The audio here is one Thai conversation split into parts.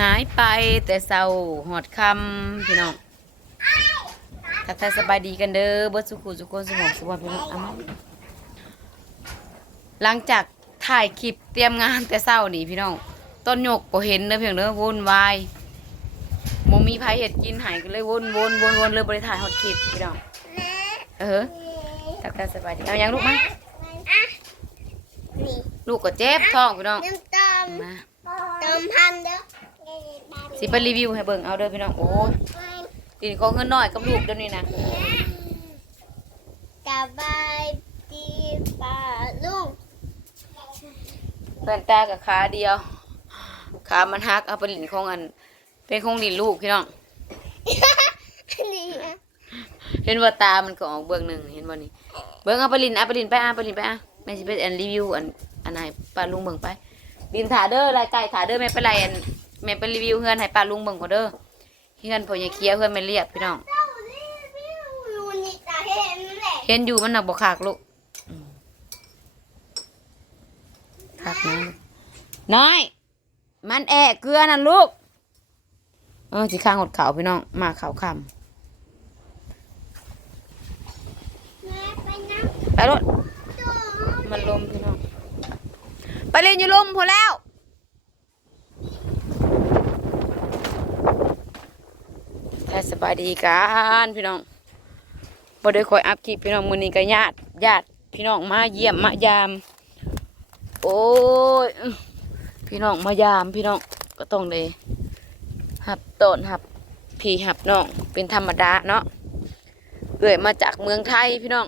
หายไปแต่เศร้าหอดคำพี่น้องทักทายสบายดีกันเด้อบ่สุขุสุขคนสมองสวัสดิ์พี่น้องหลังจากถ่ายคลิปเตรียมงานแต่เศร้านี่พี่น้องต้นหยกบ่เห็นเด้อเพียงเด้อวุ่นวายบ่มีไผเฮ็ดกินหายก็เลยวนเลยบ่ได้ถ่ายฮอดคลิปพี่น้องทักทายสบายดีเอายังลูกมาลูกก็เจ็บท้องพี่น้องมาต้มพันเด้อสิไปรีวิวให้เบิ่งเอาเด้อพี่น้องโอ้ยตีนของเงินน้อยกับลูกเดี๋ยวนี้นะสบายดีป่าลุงเพื่อนตากับขาเดียวขามันหักเอาไปหลินของอันเป็นของหลินลูกพี่น้องเห็นว่าตามันก็ออกเบื้องหนึ่งเห็นว่านี่เบื้องเอาไปหลินไปแม่สิไปอันรีวิวอันไหนป้าลุงเบิ่งไปดินถาเด้อลายไก่ถาเด้อแม่ไปไรอันแม่ไปรีวิวเฮือนให้ป้าลุงเบิ่งก่อนเด้อเฮือนพอยายเคี้ยวเฮือนไม่เรียบพี่น้องเห็นอยู่มันหนักบ่ขากลูกขากน้อยมันแอะเกลือนั่นลูกสิข้างหดเขาพี่น้องมาเขาคำไปรถมันลมพี่น้องไปเล่นอยู่ลมพอแล้วถ้าสบายดีกันพี่น้องบ่ได้คอยอัพคลิปพี่น้องมื้อนี้ก็ญาติพี่น้องมาเยี่ยมมายามโอ้ยพี่น้องมายามพี่น้องก็ต้องเลยหับต้นหับพี่หับน้องเป็นธรรมดาเนาะเกิดมาจากเมืองไทยพี่น้อง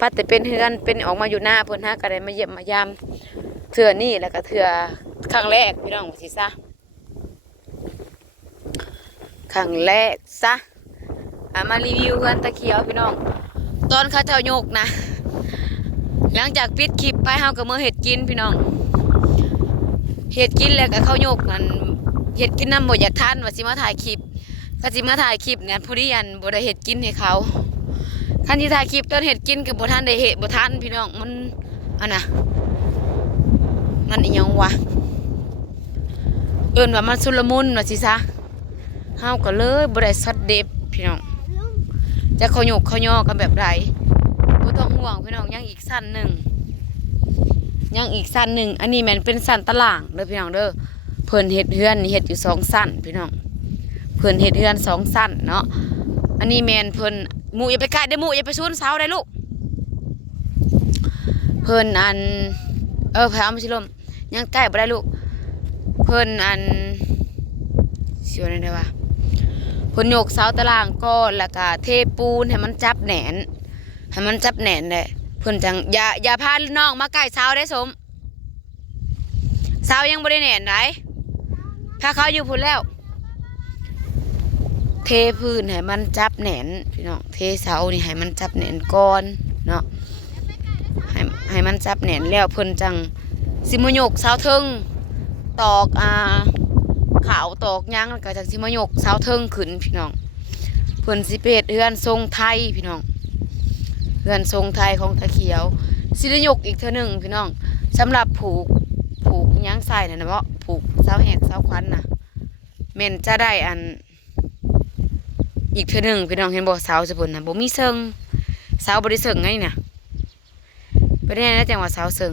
พัดแต่เป็นเฮือนเป็นออกมาอยู่หน้าเพิ่นฮะก็ได้มาเยี่ยมมายามเทื่อนี่แล้วก็เทื่อครั้งแรกพี่น้องสิซะครั้งแรกซะมารีวิวเฮือนตะเคียวพี่น้องตอนเขาเจ้าโยกนะหลังจากปิดคลิปไปเฮาก็มื้อเฮ็ดกินพี่น้องเฮ็ดกินแล้วก็เขาโยกนั่นเฮ็ดกินน้ำบ่อยากทานว่าสิมาถ่ายคลิปก็สิมาถ่ายคลิปเนี่ยพอดีอันบ่ได้เฮ็ดกินให้เขาคันที่ถ่ายคลิปตอนเฮ็ดกินก็บ่ทันได้เฮ็ดบ่ทันพี่น้องมันอันน่ะมันอีหยังวะเอิ้นว่ามันชุลมุนว่าสิซะเฮาก็เลยบ่ได้ช็อตเด็บพี่น้องจะเขาโยกเขาย่อกันแบบไรบ่ต้องห่วงพี่น้องยังอีกสั้นหนึ่งอันนี้แม่นเป็นสั้นตารางเด้อพี่น้องเด้อเพิ่นเฮ็ดเฮือนนี่เฮ็ดอยู่2สั้นพี่น้องเพิ่นเฮ็ดเฮือน2สั้นเนาะอันนี้แม่นเพิ่นหมู่อย่าไปใกล้เด้อหมู่อย่าไปชนเสาได้ลูกเพิ่นอันพาเอามาสิลมยังใกล้บ่ได้ลูกเพิ่นอันสิว่าได้ว่าเพิ่นโยกเสาตารางก่อนแล้วก็เทปูนให้มันจับแหนนแหละเพิ่นจังอย่าพาน้องมาใกล้เสาได้สมเสายังบ่ได้แหนนได้ถ้าเขาอยู่พุ่นแล้วเทพื้นให้มันจับแหนนพี่น้องเทเสานี่ให้มันจับแหนนก่อนเนาะให้มันจับแหนนแล้วเพิ่นจังสิมาโยกเสาเทิงตอกขาวตอกยังแล้วก็จังสิมาโยกเสาเทิงขึ้นพี่น้องเพิ่นสิเป็ดเฮือนทรงไทยพี่น้องเฮือนทรงไทยของตะเขียวสิได้ยกอีกเท่านึงพี่น้องสำหรับผูกยังใส่น่ะนะเพราะผูกเสาแหกเสาควันน่ะแม่นจะได้อันอีกเท่านึงพี่น้องเห็นบ่เสาจะเพิ่นน่ะบ่มีเซิงเสาบ่ได้เซิงไงน่ะไปได้นะจังว่าเสาเซิง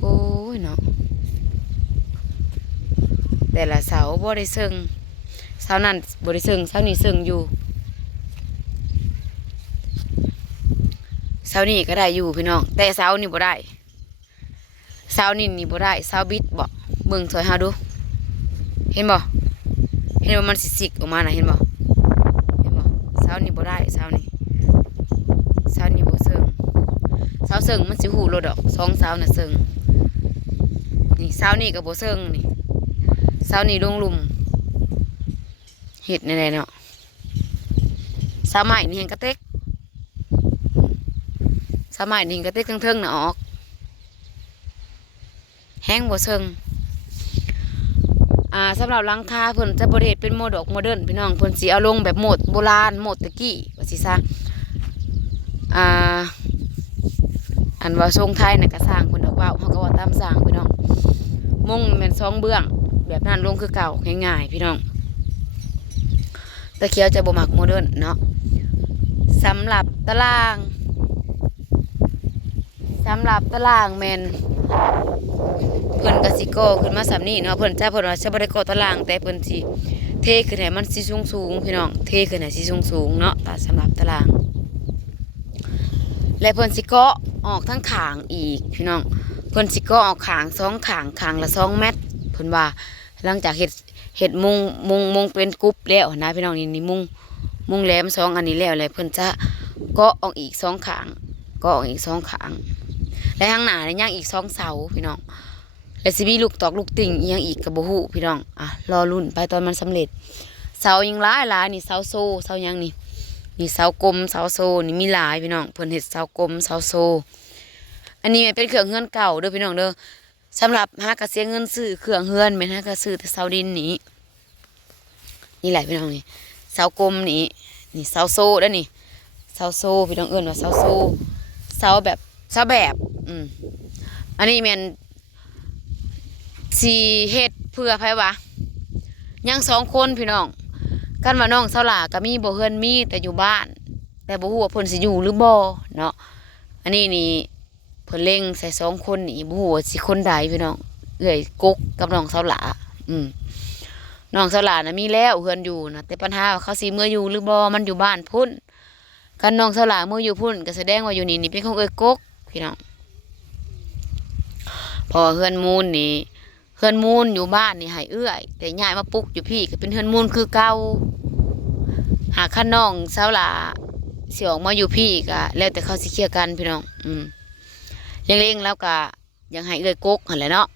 โอ้ยเนาะแต่ละเสาบ่ได้เซิงเสานั่นบ่ได้เซิงเสานี่เซิงอยู่เสานี่ก็ได้อยู่พี่น้องแต่เสานี่บ่ได้เสานี่บ่ได้เสาบิดบ่เบิ่งสวยเฮาดูเห็นบ่มันสิกออกมาน่ะเห็นบ่เสานี่บ่ได้เสานี่บ่เซิงเสาเซิงมันสิหูโลดอก2เสาน่ะเซิงนี่เสานี่ก็บ่เซิงนี่เสานี่ลงหลุมเห็ดในไหนเนาะเสาไม้นี่เห็นกระเต็กเสาไม้นี่กระเต็กเทิงๆน่ะออกแห้งบ่เซิงสำหรับหลังคาเพิ่นจะบ่ได้เฮ็ดเป็นโมเดิร์นพี่น้องเพิ่นสิเอาลงแบบโหมดโบราณโหมดตะกี้ว่าสิซะอันว่าทรงไทยน่ะก็สร้างเพิ่นดอกว่าวเฮาก็ว่าตามสร้างพี่น้องมุงแม่น2เบื้อง แบบนั้นลงคือเก่าง่ายๆพี่น้องตะเคียวจะบ่มักโมเดิร์นเนาะสำหรับตารางแมนเพิ่นกสิก่อขึ้นมาสำนี้เนาะเพิ่นว่าจะบ่ได้ก่อตารางแต่เพิ่นสิเทขึ้นให้มันสิสูงพี่น้องเทขึ้นให้สิสูงเนาะแต่สำหรับตารางและเพิ่นสิก่อออกทั้งขางอีกพี่น้องเพิ่นสิก่อออกขาง2ขางละ2เมตรเพิ่นว่าหลังจากเฮ็ดมุงเป็นกรุ๊ปแล้วนะพี่น้องนี่มุงแหลม2อันนี้แล้วเลยเพิ่นจะก่อออกอีก2ขางก่อออกอีก2ขางและข้างหน้าเนี่ยยังอีก2เสาพี่น้องและสิมีลูกตอกลูกติ่งอีหยังอีกก็บ่ฮู้พี่น้องรอลุ้นไปตอนมันสำเร็จเสายังหลายนี่เสาโซเสายังนี่เสากลมเสาโซนี่มีหลายพี่น้องเพิ่นเฮ็ดเสากลมเสาโซอันนี้เป็นเครื่องเฮือนเก่าเด้อพี่น้องเด้อสำหรับหากระเสียเงินซื้อเครื่องเฮือนแม่นหากระซื้อแต่เสาดินนี่แหละพี่น้องนี่เสากลมนี่เสาโซเด้อนี่เสาโซพี่น้องเอิ้นว่าเสาโซเสาแบบอันนี้แม่นสิเฮ็ดเพื่อไผวะยัง2คนพี่น้องกันว่าน้องเสาหลาก็มีบ่เฮือนมีแต่อยู่บ้านแต่บ่ฮู้ว่าเพิ่นสิอยู่หรือบ่เนาะอันนี้นี่เพิ่นเล็งใส่2คนนี่บ่ฮู้ว่าสิคนใดพี่น้องเอื้อยกกกับน้องเสาหลาน้องเสาหลาน่ะมีแล้วเฮือนอยู่นะแต่ปัญหาว่าเขาสิเมื่ออยู่หรือบ่มันอยู่บ้านพุ่นกันน้องเสาหลาเมื่ออยู่พุ่นก็แสดงว่าอยู่นี่เป็นของเอื้อยกกพี่น้องพอเฮือนมูลนี่เฮือนมูลอยู่บ้านนี่ให้เอื้อยแต่ย้ายมาปลุกอยู่พี่ก็เป็นเฮือนมูลคือเก่าหากคันน้องเสาหลาสิออกมาอยู่พี่ก็แล้วแต่เขาสิเคลียร์กันพี่น้องเร่งๆแล้วก็ยังให้เอื้อยกกหั่นแหละเนาะ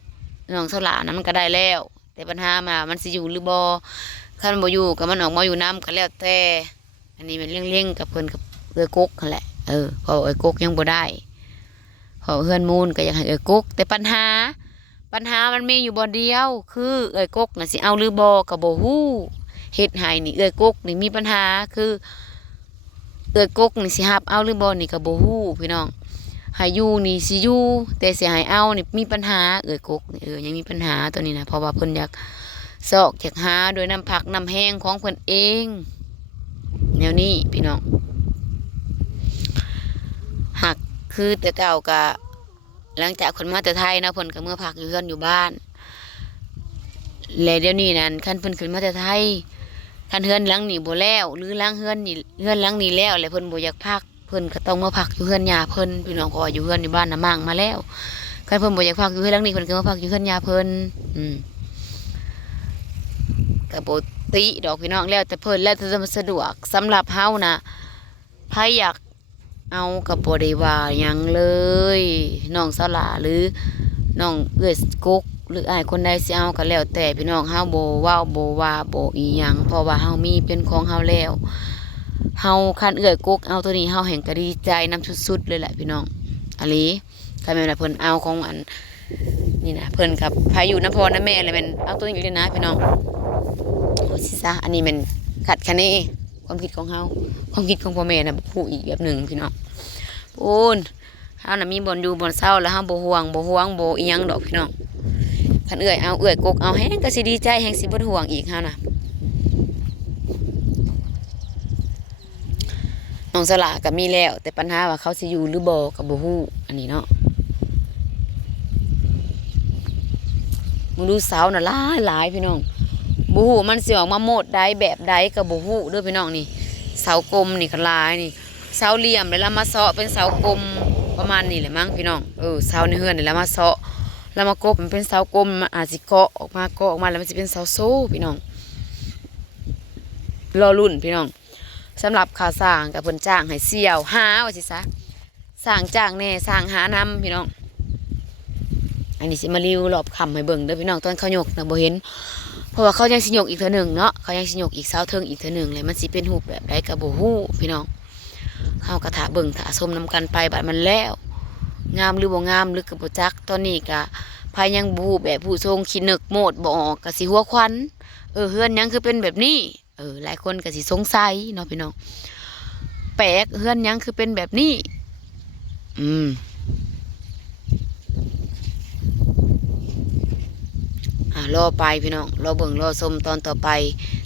น้องเสาหลานั้นมันก็ได้แล้วแต่ปัญหามามันสิอยู่หรือบ่คันบ่อยู่ก็มันออกมาอยู่น้ำก็แล้วแต่อันนี้มันเร่งๆกับเพิ่นกับเอื้อยกกหั่นแหละพอเอื้อยกกยังบ่ได้พอเฮือนมูลก็ยังให้เอื้อยกกแต่ปัญหามันมีอยู่บ่เดียวคือเอื้อยกกน่ะสิเอาหรือบ่ก็บ่ฮู้เฮ็ดให้นี่เอื้อยกกนี่มีปัญหาคือเอื้อยกกนี่สิรับเอาหรือบ่นี่ก็บ่ฮู้พี่น้องให้อยู่นี่สิอยู่แต่สิให้เอานี่มีปัญหาเอื้อยกกนี่ยังมีปัญหาตัวนี้นะเพราะว่าเพิ่นอยากซอกอยากหาโดยน้ำผักน้ำแห้งของเพิ่นเองแนวนี้พี่น้องหักคือแต่เก่าก็หลังจากคนมาแต่ไทยนะเพิ่นก็เมื่อพักอยู่เฮือนอยู่บ้านแล้วเดี๋ยวนี้นั่นคันเพิ่นขึ้นมาแต่ไทยคันเฮือนหลังนี่บ่แล้วหรือหลังเฮือนหลังนี่แล้วแล้วเพิ่นบ่อยากพักเพิ่นก็ต้องมาพักอยู่เฮือนย่าเพิ่นพี่น้องก็อยู่เฮือนอยู่บ้านน่ะมั่งมาแล้วคันเพิ่นบ่อยากพักอยู่เฮือนหลังนี้เพิ่นก็มาพักอยู่เฮือนย่าเพิ่นก็บ่ติดอกพี่น้องแล้วแต่เพิ่นแล้วแต่สะดวกสำหรับเฮานะไผอยากเอากับบ่ได้ว่าหยังเลยน้องเสาหลาหรือน้องเอื้อยกกหรืออ้ายคนใดสิเอาก็แล้วแต่พี่น้องเฮาบ่เว้าบ่ว่าบ่อีหยังเพราะว่าเฮามีเป็นของเฮาแล้วเฮาคันเอื้อยกกเอาตัวนี้เฮาแห่งก็ดีใจนำสุดๆเลยแหละพี่น้องอะลีคันแม่นว่าเพิ่นเอาของอันนี่นะเพิ่นกับพาอยู่นำพ่อนำแม่เลยแม่นเอาตัวนี้เลยนะพี่น้องโอ้สิซะอันนี้มันขัดคะเนความคิดของเฮาความคิดของพ่อแม่น่ะผู้อีกแบบหนึ่งพี่น้องปูนเฮาน่ะมีบ่อนอยู่บ่อนเศร้าแล้วเฮาบ่ห่วงบ่อีหยังดอกพี่น้องคันเอื้อยเอาเอื้อยกกเอาแฮงก็สิดีใจแฮงสิบ่ห่วงอีกเฮาน่ะน้องสลาก็มีแล้วแต่ปัญหาว่าเขาสิอยู่หรือบ่ก็บ่ฮู้อันนี้เนาะมึงดูเสาน่ะหลายพี่น้องบ่ฮู้มันสิออกมาโมดใดแบบใดก็บ่ฮู้เด้อพี่น้องนี่เสากลมนี่ก็หลายนี่เสาเหลี่ยมแล้วมาเซาะเป็นเสากลมประมาณนี้แหละมั้งพี่น้องเสาในเฮือนนี่แล้วมาเซาะแล้วมากบมันเป็นเสากลมมันอาจสิเกาะออกมาแล้วมันสิเป็นเสาโซ่พี่น้องรอรุ่นพี่น้องสำหรับข่าวสร้างกับเพิ่นจ้างให้เสี่ยวหาว่าสิซะสร้างจ้างแน่สร้างหานำพี่น้องอันนี้สิมารีวิวรอบค่ำให้เบิ่งเด้อพี่น้องตอนเขายกนะบ่เห็นเพราะว่าเขายังสิยกอีกเทื่อนึงเนาะเขายังสิยกอีกเสาเทิงอีกเทื่อนึงเลยมันสิเป็นรูปแบบใดก็บ่ฮู้พี่น้องเฮาก็ท่าเบิ่งท่าชมนำกันไปบัดมันแล้วงามหรือบ่งามหรือก็บ่จักตอนนี้ก็พายังบ่ฮู้แบบผู้ทรงขี้นึกโมดบ่ออกก็สิหัวควันเฮือนยังคือเป็นแบบนี้หลายคนก็สิสงสัยเนาะพี่น้องแปลกเฮือนยังคือเป็นแบบนี้ รอไปพี่น้องรอเบิ่งรอชมตอนต่อไป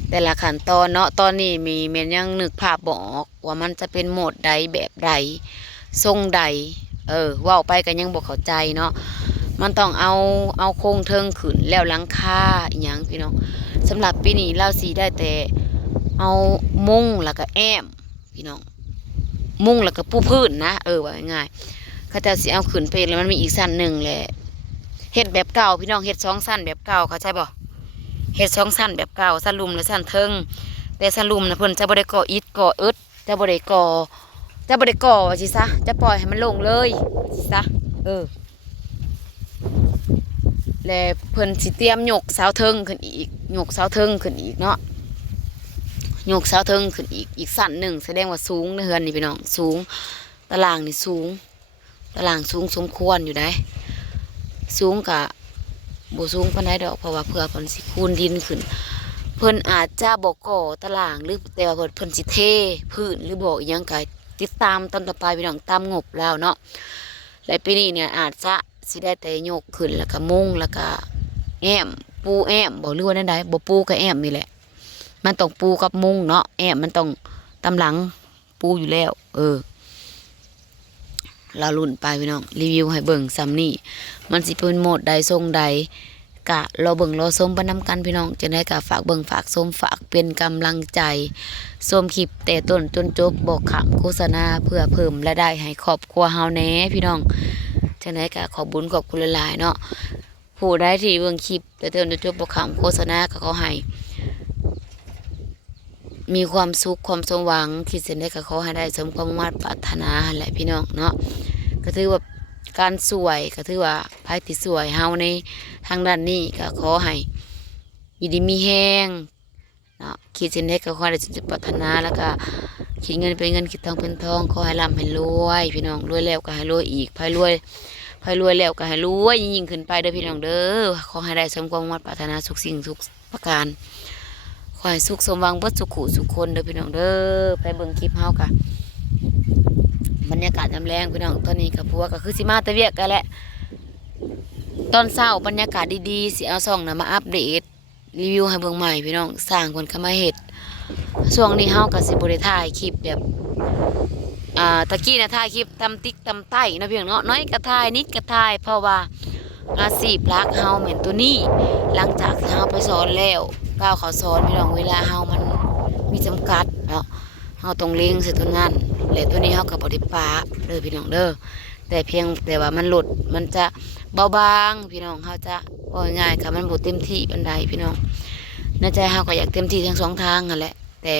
แต่ละขั้นตอนเนาะตอนนี้มีแม่นยังนึกภาพบ่ออกว่ามันจะเป็นโหมดใดแบบใดทรงใดเว้าไปก็ยังบ่เข้าใจเนาะมันต้องเอาโครงเทิงขึ้นแล้วหลังคาอีหยังพี่น้องสำหรับปีนี้เราสิได้แต่เอามุ้งแล้วก็แอมพี่น้องมุ้งแล้วก็ปูพื้นนะว่าง่ายๆเขาจะสิเอาขึ้นไปแล้วมันมีอีกสั้นหนึ่งแหละเฮ็ดแบบเก่าพี่น้องเฮ็ดสองสั้นแบบเก่าเข้าใจบ่เฮ็ดสองสั้นแบบเก่าสั้นลุมและสั้นเทิงแต่สั้นลุมนะเพิ่นจะบ่ได้ก่ออิฐก่ออึดจะบ่ได้ก่อว่าสิซะจะปล่อยให้มันลงเลยสิซะและเพิ่นสิเตรียมยกเสาเทิงขึ้นอีกยกเสาเทิงขึ้นอีกเนาะยกเสาเทิงขึ้นอีกสั้นหนึ่งแสดงว่าสูงในเฮือนนี่พี่น้องสูงตารางนี่สูงตารางสูงสมควรอยู่ได้สูงกะบ่สูงปานใดดอกเพราะว่าเพื่อเพิ่นสิคูนดินขึ้นเพิ่นอาจจะบ่ก่อตารางหรือแต่ว่าเพิ่นสิเทพื้นหรือบ่อีหยังก็ติดตามตอนต่อไปพี่น้องตามงบแล้วเนาะและปีนี้เนี่ยอาจจะสิได้แต่ยกขึ้นแล้วก็มุงแล้วก็แอมปูแอมบ่รู้ว่านั่นใดบ่ปูก็แอมนี่แหละมันต้องปูกับมุงเนาะแอมมันต้องตำหลังปูอยู่แล้วเราลุ่นไปพี่น้องรีวิวให้เบิ่งซ้ำนี่มันสิเป็นโหมดใดทรงใดกะเราเบิ่งเราส้มไปนำกันพี่น้องจะได้กะฝากเบิ่งฝากส้มฝากเป็นกำลังใจส้มคลิปแต่ต้นจนจบบอกขำโฆษณาเพื่อเพิ่มรายได้ให้ครอบครัวเฮาแน่พี่น้องจะได้กะขอบบุญขอบคุณหลายๆเนาะผู้ใดที่เบิ่งคลิปแต่ต้นจนจบบอกขำโฆษณาก็ขอให้มีความสุขความสมหวังคิดเส้นได้ก็ขอให้ได้สมความมุ่งมั่นปรารถนาแหละพี่น้องเนาะก็ถือว่าการสวยก็ถือว่าภายที่สวยเฮาในทางด้านนี้ก็ขอให้อยู่ดีมีแห้งเนาะคิดเส้นได้ก็ขอให้ได้สมปรารถนาแล้วก็คิดเงินเป็นเงินคิดทองเป็นทองขอให้ร่ำให้รวยพี่น้องรวยแล้วก็ให้รวยอีกพายรวยแล้วก็ให้รวยยิ่งขึ้นไปเด้อพี่น้องเด้อขอให้ได้สมความมุ่งมั่นปรารถนาทุกสิ่งทุกประการขอให้สุขสมหวังเบิดสุขุสุขคนเด้อพี่น้องเด้อไปเบิ่งคลิปเฮากะบรรยากาศยามแรงพี่น้องตอนนี้กับพวกก็คือสิมาตะเวียกกันแหละตอนเช้าบรรยากาศดีๆสิเอาซ่องน่ะมาอัปเดตรีวิวให้เบิ่งใหม่พี่น้องสร้างคนเข้ามาเฮ็ดช่วงนี้เฮาก็สิบ่ได้ถ่ายคลิปแบบตะกี้น่ะถ่ายคลิปตำติ๊กตำไต้นะพี่น้องเนาะน้อยก็ถ่ายนิดก็ถ่ายเพราะว่าอาชีพหลักเฮาแม่นตัวนี้หลังจากที่เฮาไปสอนแล้วก้าวเขาสอนพี่น้องเวลาเฮามันมีจำกัดเนาะเฮาต้องเล็งใส่ตัวนั้นและตัวนี้เฮาก็บ่ได้ปะเด้อพี่น้องเด้อแต่เพียงแต่ว่ามันหลุดมันจะเบาบางพี่น้องเฮาจะว่าง่ายค่ะมันบ่เต็มที่ปานใดพี่น้องในใจเฮาก็อยากเต็มที่ทั้งสองทางนั่นแหละแต่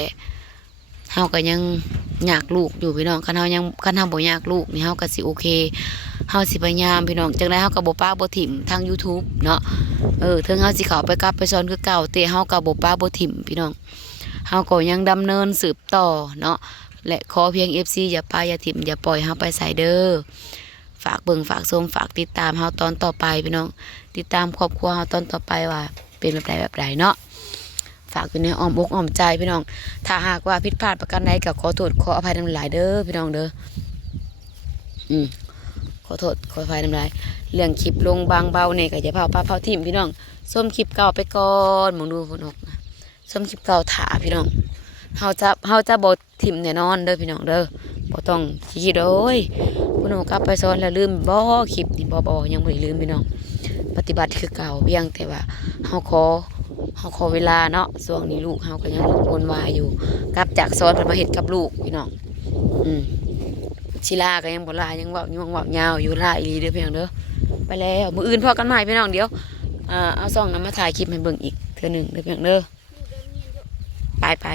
เฮาก็ยังอยากลูกอยู่พี่น้องคันเฮาบ่อยากลูกนี่เฮาก็สิโอเคเฮาสิพยายามพี่น้องจังได๋เฮาก็บ่ปะบ่ถิ่มทาง YouTube เนาะถึงเฮาสิเข้าไปกลับไปสอนคือเก่าแต่เฮาก็บ่ปะบ่ถิ่มพี่น้องเฮาก็ยังดำเนินสืบต่อเนาะและขอเพียง FC อย่าปาอย่าถิ่มอย่าปล่อยเฮาไปไสเด้อฝากเบิ่งฝากชมฝากติดตามเฮาตอนต่อไปพี่น้องติดตามครอบครัวเฮาตอนต่อไปว่าเป็นแบบใดเนาะฝากอยู่ในอ้อมอกอ้อมใจพี่น้องถ้าหากว่าผิดพลาดประการใดก็ขอโทษขออภัยนำหลายเด้อพี่น้องเด้อขอโทษขออภัยนำหลายเรื่องคลิปลงบางเบาเนี่ยก็อย่าเผาทิ่มพี่น้องส้มคลิปเก่าไปก่อนมองดูฝนตกนะส้มคลิปเก่าถาพี่น้องเฮาจะบ่ทิ่มแน่นอนเด้อพี่น้องเด้อบ่ต้องคิดโอ้ยฝนตกกลับไปซ้อนแล้วลืมบ่คลิปนี่บ่ยังบ่ได้ลืมพี่น้องปฏิบัติคือเก่าเพียงแต่ว่าเฮาขอเวลาเนาะช่วงนี้ลูกเฮาก็ยังวนวายอยู่กลับจากซ้อนเพิ่นมาเฮ็ดกับลูกพี่น้องชิลาก็ยังบ่ลายังเว้ายวงเว้ายาวอยู่ลาอีหลีเด้อพี่น้องเด้อไปแล้วมื้ออื่นพอกันใหม่พี่น้องเดี๋ยวเอาซ่องนำมาถ่ายคลิปให้เบิ่งอีกเทื่อนึงเด้อพี่น้องเด้อไป